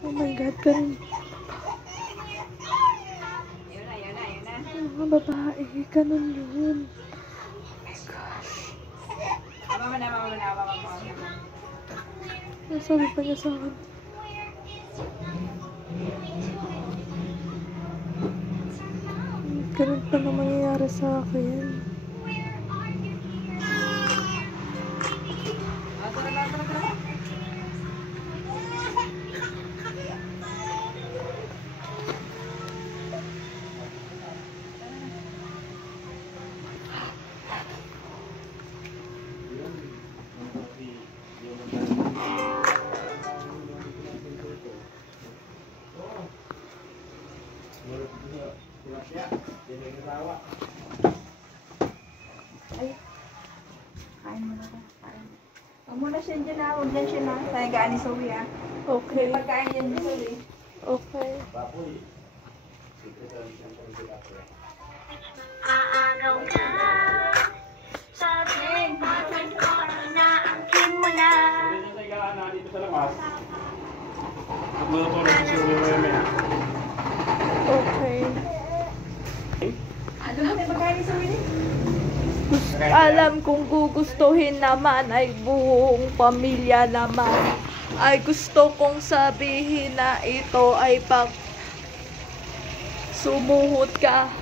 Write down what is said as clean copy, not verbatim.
Oh my God, ganun. Mga babae, ganun yun. Oh my gosh. Nasabi pa niya sa akin. Ganun pa na mangyayari sa akin. Ay, kain mo na ka. Huwag mo na siya dyan na. Huwag lang siya na. Tayo gaan ni Zoe ah. Okay. Pagkain yan ni Zoe. Okay. Aagaw ka sa akin, bakit ko inaangkin mo na? Dito sa labas. Magluto na si Zoe. Okay. Ano ba? Pagkain ni Zoe din? Alam kong gugustuhin naman ay buong pamilya naman. Ay gusto kong sabihin na ito ay pag sumuhot ka